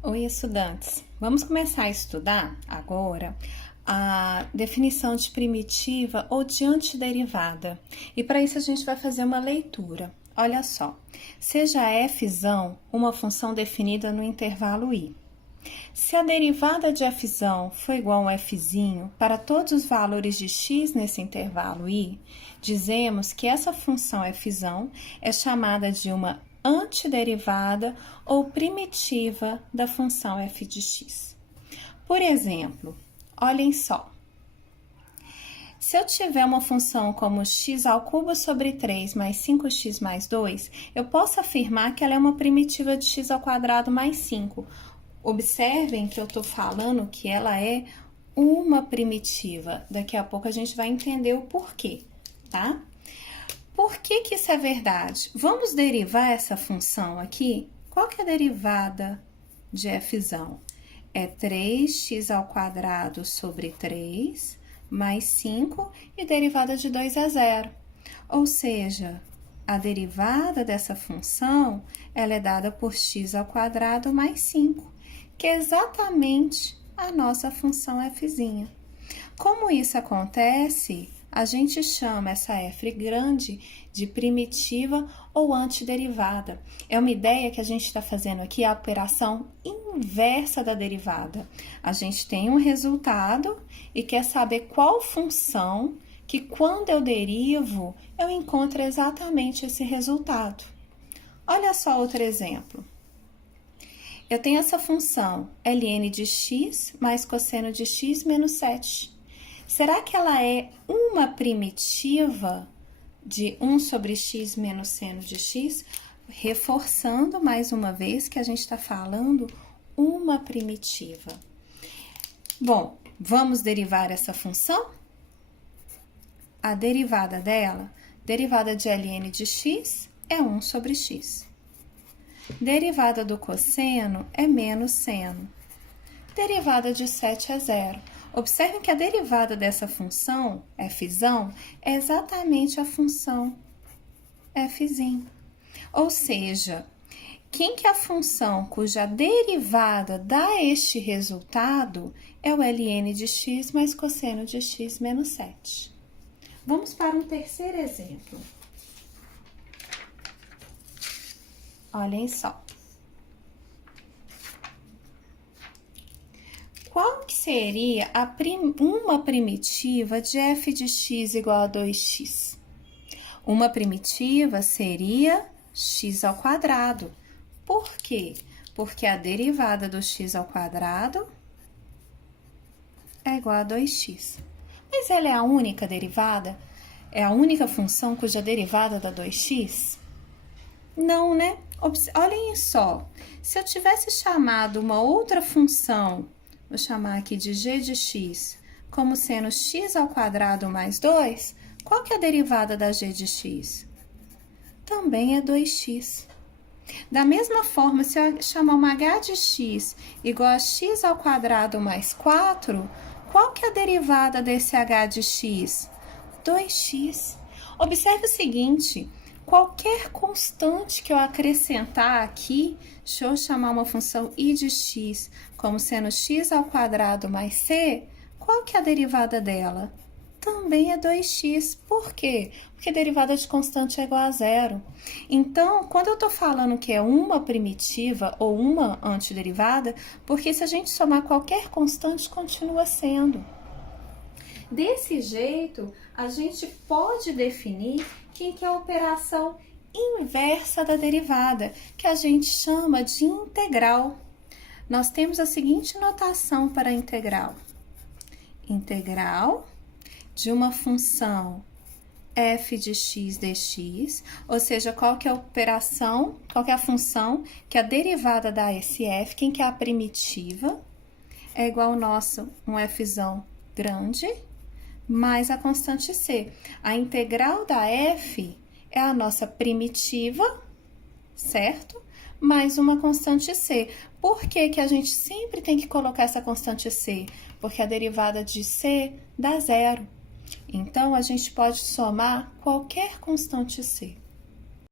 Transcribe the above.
Oi, estudantes! Vamos começar a estudar agora a definição de primitiva ou de antiderivada. E para isso a gente vai fazer uma leitura. Olha só, seja f uma função definida no intervalo i. Se a derivada de f for igual a f para todos os valores de x nesse intervalo i, dizemos que essa função f é chamada de uma antiderivada ou primitiva da função f de x. Por exemplo, olhem só. Se eu tiver uma função como x³ sobre 3 mais 5x mais 2, eu posso afirmar que ela é uma primitiva de x² mais 5. Observem que eu estou falando que ela é uma primitiva. Daqui a pouco a gente vai entender o porquê, tá? Por que que isso é verdade? Vamos derivar essa função aqui? Qual que é a derivada de f? É 3x² sobre 3 mais 5 e derivada de 2 é 0. Ou seja, a derivada dessa função ela é dada por x² mais 5, que é exatamente a nossa função f'. Como isso acontece, a gente chama essa f grande de primitiva ou antiderivada. É uma ideia que a gente está fazendo aqui, a operação inversa da derivada. A gente tem um resultado e quer saber qual função que, quando eu derivo, eu encontro exatamente esse resultado. Olha só outro exemplo. Eu tenho essa função ln de x mais cosseno de x menos 7. Será que ela é uma primitiva de 1 sobre x menos seno de x? Reforçando mais uma vez que a gente está falando uma primitiva. Bom, vamos derivar essa função? A derivada dela, derivada de ln de x, é 1 sobre x. Derivada do cosseno é menos seno. Derivada de 7 é 0. Observem que a derivada dessa função, f, é exatamente a função f'. Ou seja, quem que é a função cuja derivada dá este resultado é o ln de x mais cosseno de x menos 7. Vamos para um terceiro exemplo. Olhem só. Qual que seria uma primitiva de f de x igual a 2x? Uma primitiva seria x². Por quê? Porque a derivada do x² é igual a 2x. Mas ela é a única derivada? É a única função cuja derivada dá 2x? Não, né? Olhem só, se eu tivesse chamado uma outra função, vou chamar aqui de g de x, como sendo x² mais 2, qual que é a derivada da g de x? Também é 2x. Da mesma forma, se eu chamar uma h de x igual a x² mais 4, qual que é a derivada desse h de x? 2x. Observe o seguinte, qualquer constante que eu acrescentar aqui, deixa eu chamar uma função i de x como sendo x² mais c, qual que é a derivada dela? Também é 2x. Por quê? Porque a derivada de constante é igual a 0. Então, quando eu estou falando que é uma primitiva ou uma antiderivada, porque se a gente somar qualquer constante, continua sendo. Desse jeito, a gente pode definir que é a operação inversa da derivada, que a gente chama de integral. Nós temos a seguinte notação para a integral. Integral de uma função f de x dx, ou seja, qual que é a operação, qual que é a função que a derivada dá esse f, quem que é a primitiva, é igual ao nosso um f grande, mais a constante c. A integral da f é a nossa primitiva, certo? Mais uma constante c. Por que que a gente sempre tem que colocar essa constante c? Porque a derivada de c dá 0. Então, a gente pode somar qualquer constante c.